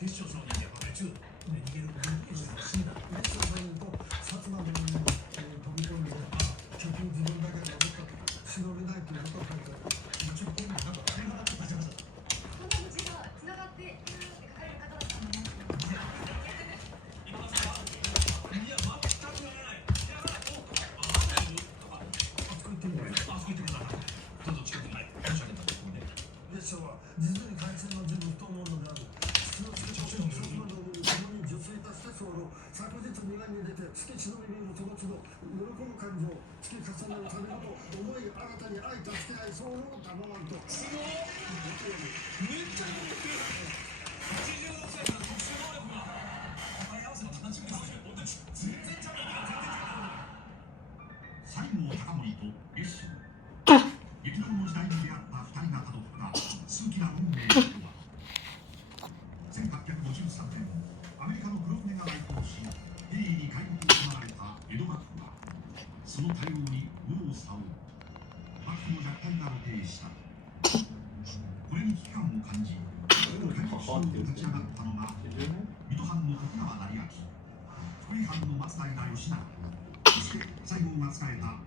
月照商人でやっぱり中で逃げる人が死んだ。月照商人と薩摩のに飛び込んで結局自分だけで守ったと忍びないということを書いてある。ちょっとなんか会話がバチャバチャ。この口がつながっているって書かれる方だったんだな。いや、全くない。いや、あそこ行ってみる。あそこ行ってください。どうぞ近くに。はい、申し訳ない。月照は実に海鮮の人物と思うのである。月の月照の薩摩のに共に受水いたした候昨日実がに出て月忍び見るその都度喜ぶ感情月重ねるためのと思い新たに愛助け合い候たまわんと。すごい。めっちゃよく言ってる。86歳から特殊能力が答え合わせの形が全然ちゃう。西郷隆盛と月照激動の時代に出会った2人がたどった数奇な運命とは。1853年アメリカの黒船が来航し平易に開国を迫られた江戸幕府はその対応に右往左往。幕府の弱体が露呈した。これに危機感を感じ開国しようと立ち上がったのが水戸藩の徳川成明、福井藩の松平義長、そして西郷が仕えた